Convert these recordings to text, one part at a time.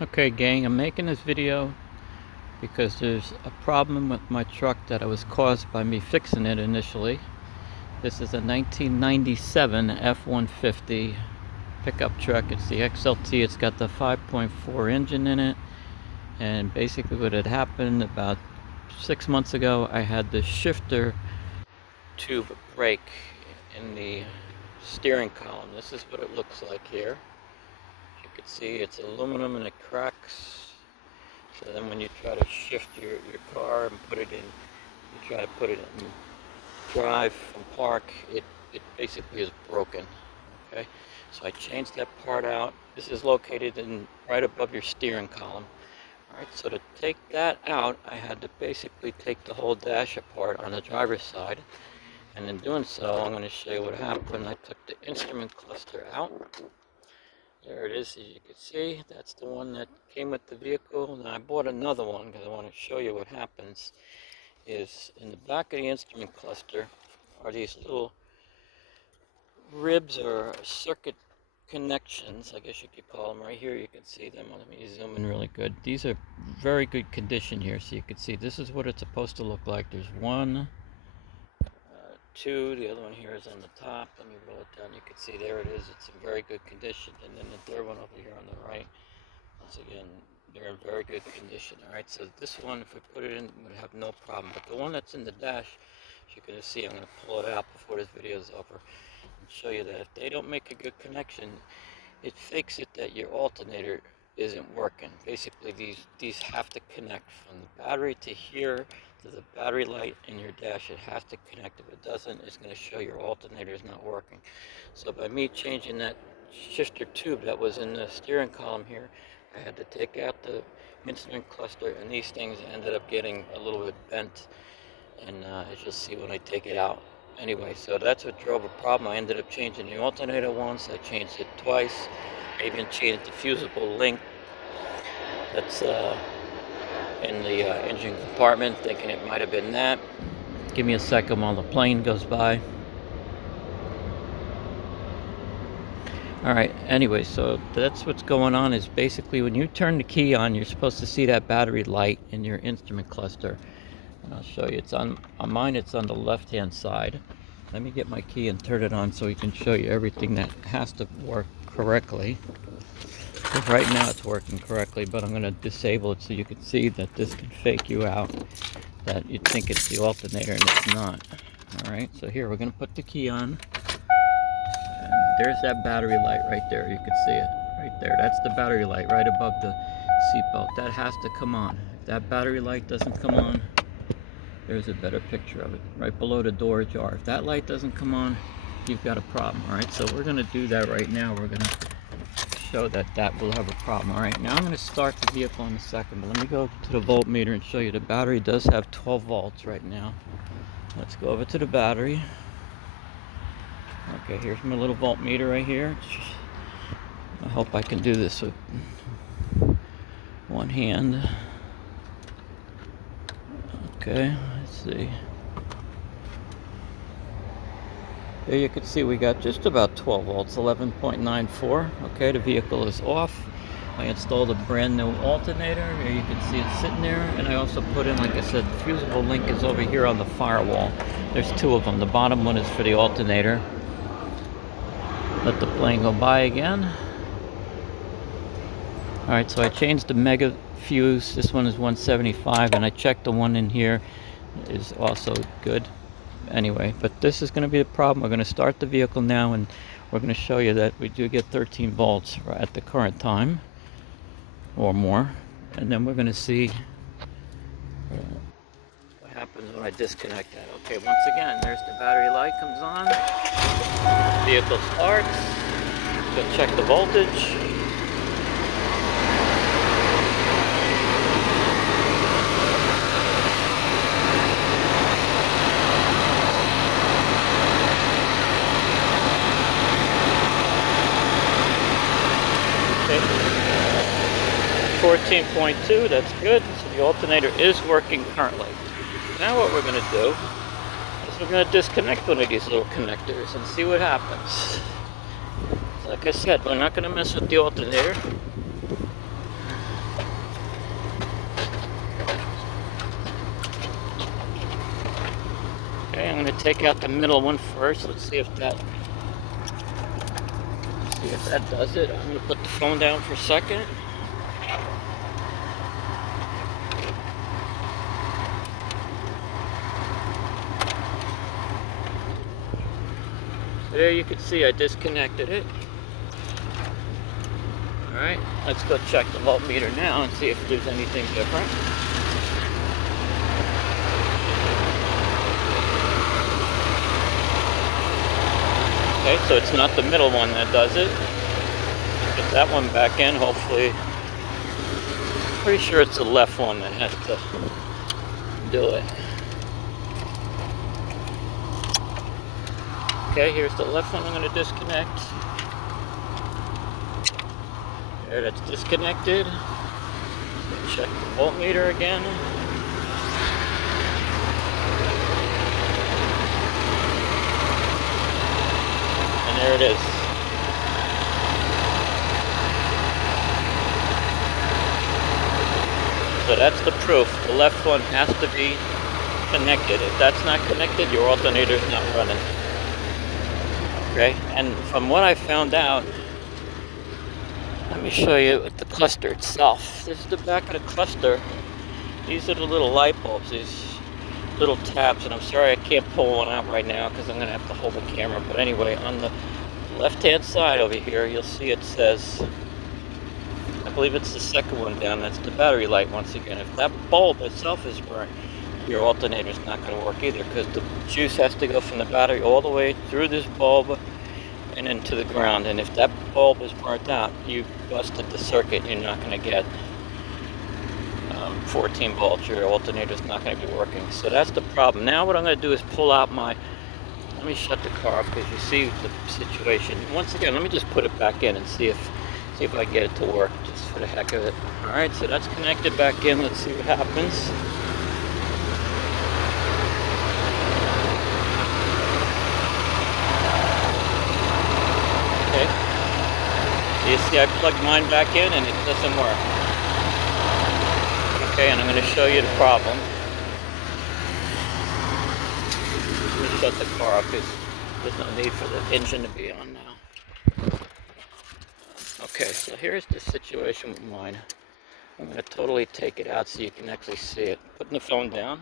Okay, gang, I'm making this video because there's a problem with my truck that was caused by me fixing it initially. This is a 1997 F-150 pickup truck. It's the XLT. It's got the 5.4 engine in it. And basically what had happened about 6 months ago, I had the shifter tube break in the steering column. This is what it looks like here. You can see it's aluminum and it cracks. So then when you try to shift your car and put it in, you try to put it in drive from park, it basically is broken. Okay, so I changed that part out. This is located in right above your steering column. All right, so to take that out, I had to basically take the whole dash apart on the driver's side. And in doing so, I'm going to show you what happened. I took the instrument cluster out. There it is, as you can see. That's the one that came with the vehicle. Now I bought another one because I want to show you what happens. Is in the back of the instrument cluster are these little ribs or circuit connections, I guess you could call them. Right here you can see them. Let me zoom in really good. These are very good condition here, so you can see this is what it's supposed to look like. There's one, two, the other one here is on the top. Let me roll it down. You can see there it is. It's in very good condition. And then the third one over here on the right, once again, they're in very good condition. All right, so this one, if we put it in, would have no problem. But the one that's in the dash, as you're going to see, I'm going to pull it out before this video is over and show you that if they don't make a good connection, it fakes it that your alternator isn't working. Basically, these have to connect from the battery to here to the battery light in your dash. It has to connect. If it doesn't, it's going to show your alternator is not working. So by me changing that shifter tube that was in the steering column here, I had to take out the instrument cluster, and these things ended up getting a little bit bent, and as you'll see when I take it out. Anyway, so that's what drove a problem. I ended up changing the alternator once, I changed it twice, I even changed the fusible link that's in the engine compartment, thinking it might have been that. Give me a second while the plane goes by. Alright, anyway, so that's what's going on. Is basically when you turn the key on, you're supposed to see that battery light in your instrument cluster. And I'll show you. It's on mine, it's on the left hand side. Let me get my key and turn it on so we can show you everything that has to work correctly. Because right now it's working correctly, but I'm going to disable it so you can see that this can fake you out, that you think it's the alternator and it's not. Alright, so here we're going to put the key on. There's that battery light right there. You can see it right there. That's the battery light right above the seatbelt. That has to come on. If that battery light doesn't come on, there's a better picture of it. Right below the door jar. If that light doesn't come on, you've got a problem. Alright, so we're going to do that right now. We're going to show that that will have a problem. Alright, now I'm going to start the vehicle in a second. But let me go to the voltmeter and show you the battery does have 12 volts right now. Let's go over to the battery. Okay, here's my little voltmeter right here. I hope I can do this with one hand. Okay, let's see. There you can see we got just about 12 volts, 11.94. Okay, the vehicle is off. I installed a brand new alternator. There you can see it sitting there. And I also put in, like I said, the fusible link is over here on the firewall. There's two of them. The bottom one is for the alternator. Let the plane go by again. Alright, so I changed the mega fuse. This one is 175, and I checked the one in here is also good. Anyway, but this is going to be the problem. We're going to start the vehicle now, and we're going to show you that we do get 13 volts at the current time or more. And then we're going to see what happens when I disconnect that. Okay, once again, there's the battery light comes on. Vehicle starts. Go check the voltage. Okay. 14.2, that's good. So the alternator is working currently. Now what we're going to do, we're going to disconnect one of these little connectors and see what happens. Like I said, we're not going to mess with the alternator. I'm going to take out the middle one first. Let's see if that does it. I'm going to put the phone down for a second. There you can see I disconnected it. Alright, let's go check the voltmeter now and see if there's anything different. Okay, so it's not the middle one that does it. Get that one back in, hopefully. Pretty sure it's the left one that has to do it. Okay, here's the left one I'm going to disconnect. There, that's disconnected. Check the voltmeter again. And there it is. So that's the proof. The left one has to be connected. If that's not connected, your alternator is not running. Okay, and from what I found out, let me show you the cluster itself. This is the back of the cluster. These are the little light bulbs, these little tabs, and I'm sorry I can't pull one out right now because I'm going to have to hold the camera. But anyway, on the left-hand side over here, you'll see it says, I believe it's the second one down, that's the battery light once again. If that bulb itself is burnt, your alternator is not going to work either, because the juice has to go from the battery all the way through this bulb and into the ground. And if that bulb is burnt out, you busted the circuit. You're not going to get 14 volts. Your alternator is not going to be working. So that's the problem. Now what I'm going to do is pull out my, let me shut the car off because you see the situation. Once again, let me just put it back in and see if I can get it to work, just for the heck of it. All right, so that's connected back in. Let's see what happens. Okay. So you see I plugged mine back in and it doesn't work. Okay, and I'm going to show you the problem. Let me shut the car off because there's no need for the engine to be on now. Okay, so here's the situation with mine. I'm going to totally take it out so you can actually see it. Putting the phone down.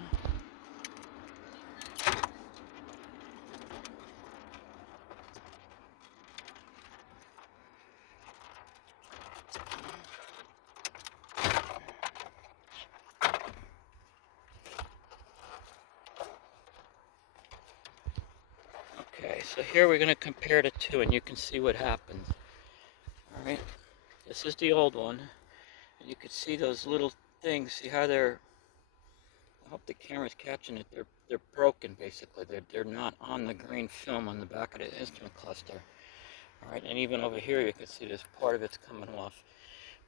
Okay, so here we're going to compare the two and you can see what happens. Alright, this is the old one. And you can see those little things. See how they're, I hope the camera's catching it, they're broken basically. They're not on the green film on the back of the instrument cluster. Alright, and even over here you can see this part of it's coming off.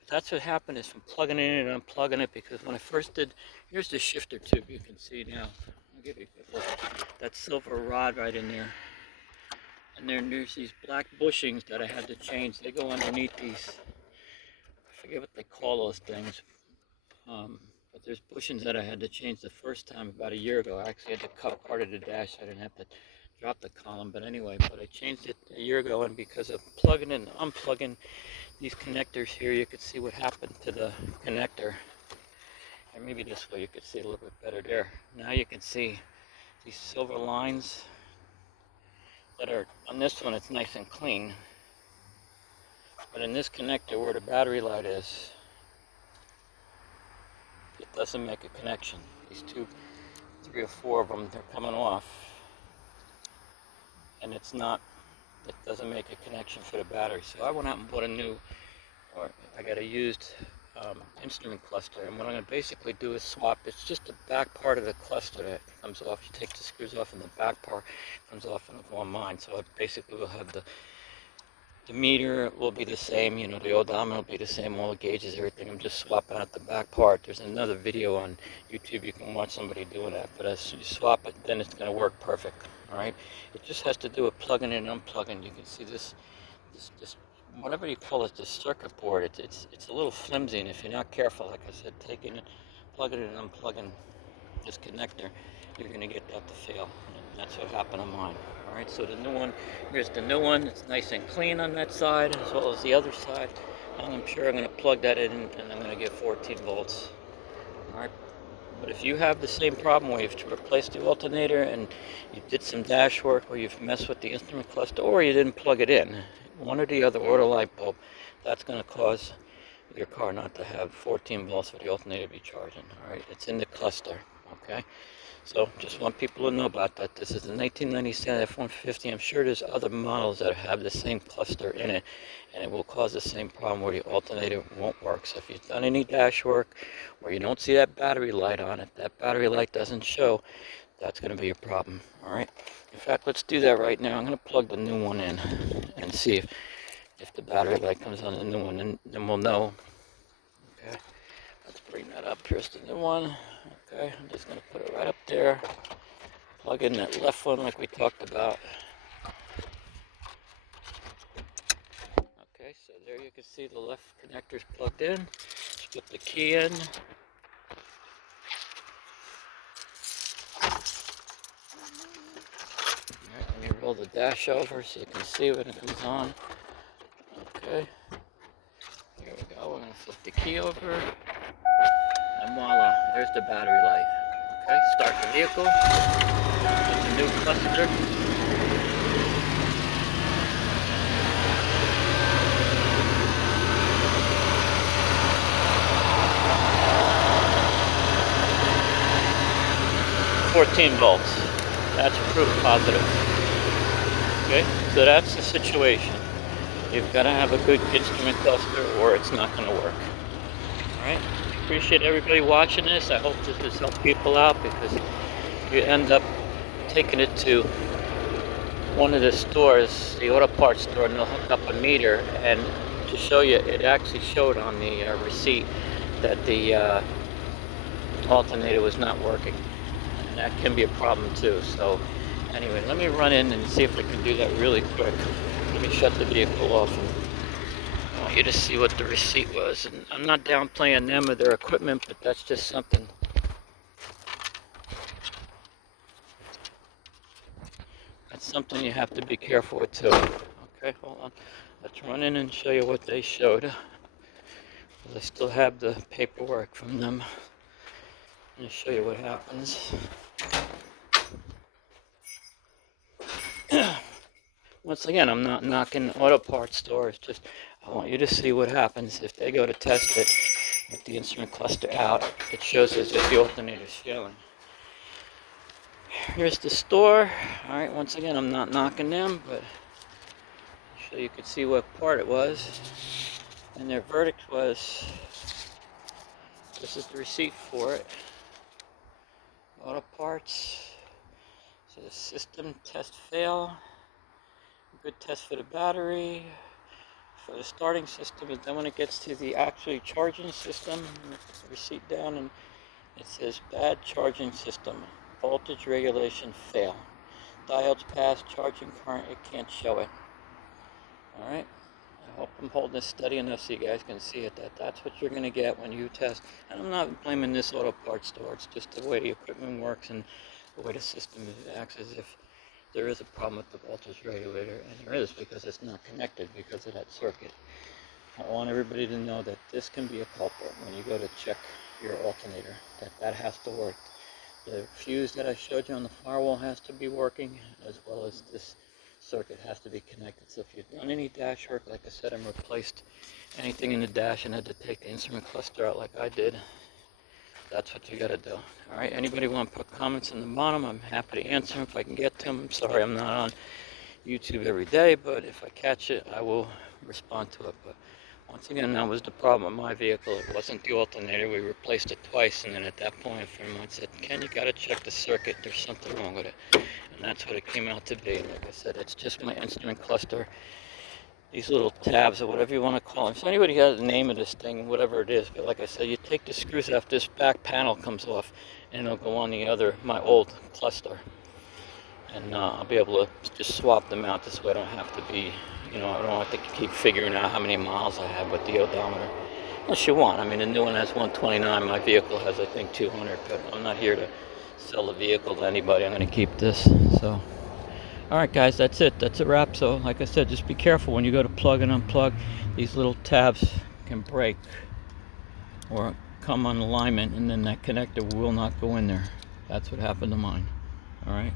But that's what happened is from plugging it in and unplugging it, because when I first did, here's the shifter tube you can see now. I'll give you a good look. That silver rod right in there. And then there's these black bushings that I had to change. They go underneath these, I forget what they call those things. But there's bushings that I had to change the first time about a year ago. I actually had to cut part of the dash so I didn't have to drop the column. But anyway, I changed it a year ago, and because of plugging and unplugging these connectors here, you could see what happened to the connector. And maybe this way you could see a little bit better there. Now you can see these silver lines that are, on this one it's nice and clean. But in this connector where the battery light is, it doesn't make a connection. These three or four of them, they're coming off. And it doesn't make a connection for the battery. So I went out and bought a new, or I got a used instrument cluster. And what I'm going to basically do is swap, it's just the back part of the cluster that comes off. You take the screws off and the back part comes off on mine. So I basically will have the meter will be the same, you know, the odometer will be the same, all the gauges, everything. I'm just swapping out the back part. There's another video on YouTube, you can watch somebody doing that, but as you swap it, then it's going to work perfect, all right? It just has to do with plugging in and unplugging. You can see this whatever you call it, this circuit board, it's a little flimsy, and if you're not careful, like I said, taking it, plugging it and unplugging this connector, you're going to get that to fail. That's what happened on mine. All right, so the new one, here's the new one. It's nice and clean on that side as well as the other side. I'm sure I'm going to plug that in and I'm going to get 14 volts. All right, but if you have the same problem where you've replaced the alternator and you did some dash work or you've messed with the instrument cluster or you didn't plug it in, one or the other, or the light bulb, that's going to cause your car not to have 14 volts for the alternator to be charging. All right, it's in the cluster. Okay, so just want people to know about that. This is a 1997 F150. I'm sure there's other models that have the same cluster in it, and it will cause the same problem where the alternator won't work. So if you've done any dash work where you don't see that battery light on it, that battery light doesn't show, that's going to be a problem. All right, in fact, let's do that right now. I'm going to plug the new one in and see if the battery light comes on the new one, and then we'll know. Okay, let's bring that up. Here's the new one. Okay, I'm just going to put it right up there. Plug in that left one like we talked about. Okay, so there you can see the left connector's plugged in. Just put the key in. Alright, let me roll the dash over so you can see when it comes on. Okay, here we go. We're going to flip the key over. And voila, there's the battery light. Okay, start the vehicle. Put the new cluster. $14 volts. That's proof positive. Okay, so that's the situation. You've got to have a good instrument cluster or it's not going to work. Alright, appreciate everybody watching this. I hope this has helped people out, because you end up taking it to one of the stores, the auto parts store, and they'll hook up a meter, and to show you, it actually showed on the receipt that the alternator was not working. And that can be a problem too. So anyway, let me run in and see if I can do that really quick. Let me shut the vehicle off, and I want you to see what the receipt was. And I'm not downplaying them or their equipment, but that's just something. That's something you have to be careful with too. Okay, hold on. Let's run in and show you what they showed. I still have the paperwork from them. Let me show you what happens. Once again, I'm not knocking auto parts stores, just I want you to see what happens if they go to test it with the instrument cluster out. It shows as if the alternator is failing. Here's the store. Alright, once again, I'm not knocking them, but so you could see what part it was. And their verdict was, this is the receipt for it. Auto parts. So the system test fail. Good test for the battery, for the starting system, and then when it gets to the actually charging system, receipt down, and it says bad charging system, voltage regulation fail, diodes pass charging current, it can't show it. All right, I hope I'm holding this steady enough so you guys can see it, that's what you're going to get when you test. And I'm not blaming this auto parts store, it's just the way the equipment works and the way the system acts, as if there is a problem with the voltage regulator, and there is, because it's not connected because of that circuit. I want everybody to know that this can be a culprit when you go to check your alternator, that has to work. The fuse that I showed you on the firewall has to be working, as well as this circuit has to be connected. So if you've done any dash work, like I said, and replaced anything in the dash and had to take the instrument cluster out like I did, that's what you got to do. All right, anybody want to put comments in the bottom, I'm happy to answer them if I can get to them. I'm sorry I'm not on YouTube every day, but if I catch it, I will respond to it. But once again, that was the problem with my vehicle. It wasn't the alternator. We replaced it twice, and then at that point, a friend of mine said, Ken, you got to check the circuit. There's something wrong with it. And that's what it came out to be. Like I said, it's just my instrument cluster. These little tabs, or whatever you want to call them. So anybody has the name of this thing, whatever it is, but like I said, you take the screws off, this back panel comes off, and it'll go on the other, my old cluster. And I'll be able to just swap them out. This way I don't have to be, I don't have to keep figuring out how many miles I have with the odometer. Unless you want. I mean, the new one has 129. My vehicle has, I think, 200, but I'm not here to sell the vehicle to anybody. I'm going to keep this. So, all right, guys, that's it. That's a wrap. So, like I said, just be careful when you go to plug and unplug. These little tabs can break or come on alignment, and then that connector will not go in there. That's what happened to mine. All right.